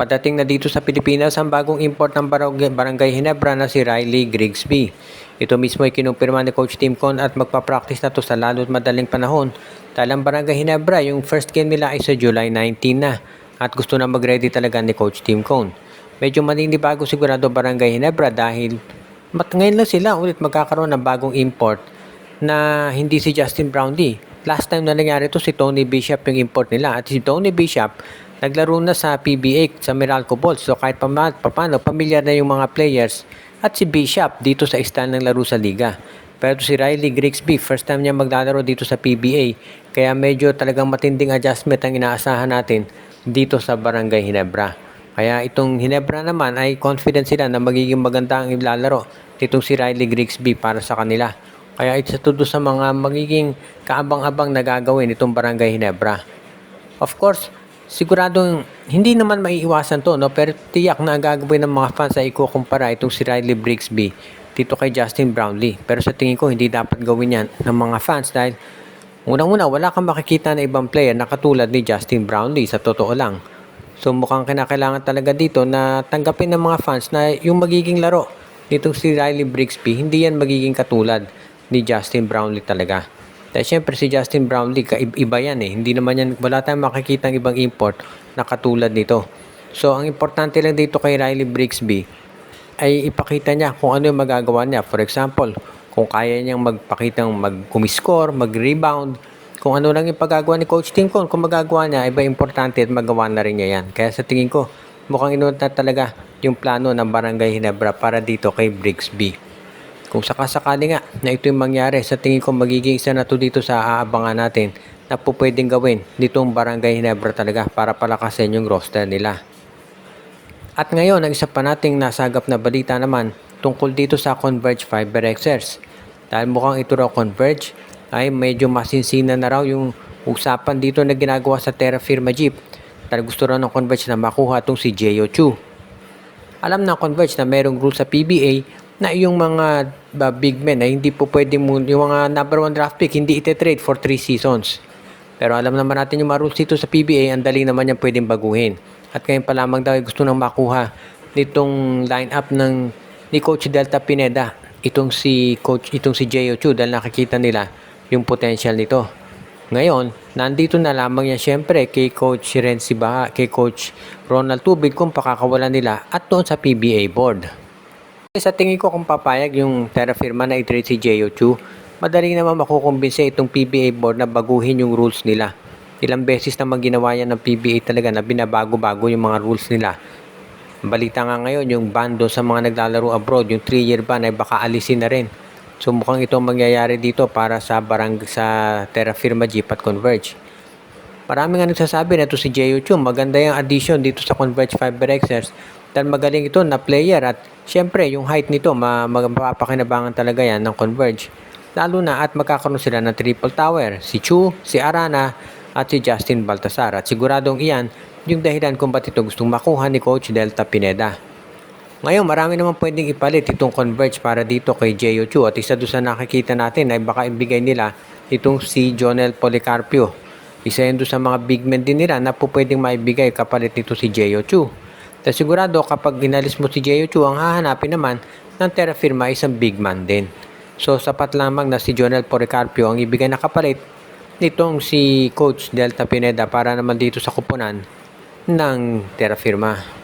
Padating na dito sa Pilipinas ang bagong import ng Barangay Ginebra na si Riley Grigsby. Ito mismo ay kinumpirma ni Coach Tim Con at magpa-practice na to sa lalo't madaling panahon. Dahil ang Barangay Ginebra, yung first game nila ay sa July 19 na at gusto na mag-ready talaga ni Coach Tim Con. Medyo maninibago sigurado Barangay Ginebra dahil ngayon lang sila ulit magkakaroon ng bagong import na hindi si Justin Brownlee. Last time na nangyari ito si Tony Bishop yung import nila at si Tony Bishop naglaro na sa PBA sa Meralco Bulls. So kahit paano pamilyar na yung mga players at si Bishop dito sa style ng laro sa liga. Pero si Riley Grigsby, first time niya maglalaro dito sa PBA. Kaya medyo talagang matinding adjustment ang inaasahan natin dito sa Barangay Ginebra. Kaya itong Ginebra naman ay confident sila na magiging maganda ang ilalaro nitong si Riley Grigsby para sa kanila. Kaya isa to sa mga magiging kaabang-abang na gagawin itong Barangay Ginebra. Of course, siguradong hindi naman maiiwasan to, no? Pero tiyak na gagawin ng mga fans ay ikukumpara itong si Riley Grigsby dito kay Justin Brownlee. Pero sa tingin ko, hindi dapat gawin yan ng mga fans dahil unang-una, wala kang makikita na ibang player na katulad ni Justin Brownlee sa totoo lang. So mukhang kinakailangan talaga dito na tanggapin ng mga fans na yung magiging laro nitong si Riley Grigsby, hindi yan magiging katulad ni Justin Brownlee talaga. Dahil syempre si Justin Brownlee, iba yan eh. Hindi naman yan, wala tayong makikita ng ibang import na katulad nito. So ang importante lang dito kay Riley Grigsby ay ipakita niya kung ano yung magagawa niya. For example, kung kaya niyang magpakitang mag-score, mag-rebound, kung ano lang yung pagagawa ni Coach Tim Con, kung magagawa niya, iba importante at magawa na rin niya yan. Kaya sa tingin ko, mukhang inuot na talaga yung plano ng Barangay Ginebra para dito kay Grigsby. Kung sakasakali nga na ito yung mangyari, sa tingin ko magiging isa na to dito sa aabangan natin na po pwedeng gawin ditong Barangay Ginebra talaga para palakasin yung roster nila. At ngayon, ang isa pa nating nasagap na balita naman tungkol dito sa Converge FiberXers. Dahil mukhang ito raw Converge ay medyo masinsina na raw yung usapan dito na ginagawa sa Terra Firma Jeep. Dahil gusto raw ng Converge na makuha itong si Jeo Chu. Alam ng Converge na merong rule sa PBA na yung mga big men ay hindi po pwede yung mga number 1 draft pick hindi ite-trade for 3 seasons. Pero alam naman natin yung mga rules dito sa PBA, ang dali naman yan pwedeng baguhin. At ngayon pa lamang daw ay gusto nang makuha nitong lineup ni Coach Delta Pineda, itong si Jeo Chu dahil nakikita nila yung potential nito. Ngayon, nandito na lamang yan syempre kay Coach Renzi Baha, kay Coach Ronald Tubig kung pakakawalan nila at doon sa PBA board. Sa tingin ko kung papayag yung Terra Firma na i-trade si Jeo Chu, madali naman makukumbinse itong PBA board na baguhin yung rules nila. Ilang beses naman ginawa yan ng PBA talaga na binabago-bago yung mga rules nila. Balita nga ngayon yung ban doon sa mga naglalaro abroad, yung 3-year ban ay baka alisin na rin. So mukhang ito mangyayari dito para sa Terra Firma Jeep at Converge. Marami nga nagsasabi na ito si Jeo Chu, maganda yung addition dito sa Converge FiberXers. Dahil magaling ito na player at syempre yung height nito mapapakinabangan talaga yan ng Converge. Lalo na at magkakaroon sila ng triple tower, si Chu, si Arana at si Justin Baltasar. At siguradong iyan yung dahilan kung ba't ito gustong makuha ni Coach Delta Pineda. Ngayon marami naman pwedeng ipalit itong Converge para dito kay Jeo Chu at isa doon sa nakikita natin ay baka ibigay nila itong si Jonel Policarpio. Isa yun doon sa mga big men din nila na po pwedeng maibigay kapalit nito si Jeo Chu. Dahil sigurado kapag ginalis mo si Jeo Chu, ang hahanapin naman ng Terra Firma ay isang big man din. So sapat lamang na si Jonel Policarpio ang ibigay na kapalit nitong si Coach Delta Pineda para naman dito sa kupunan ng Terra Firma.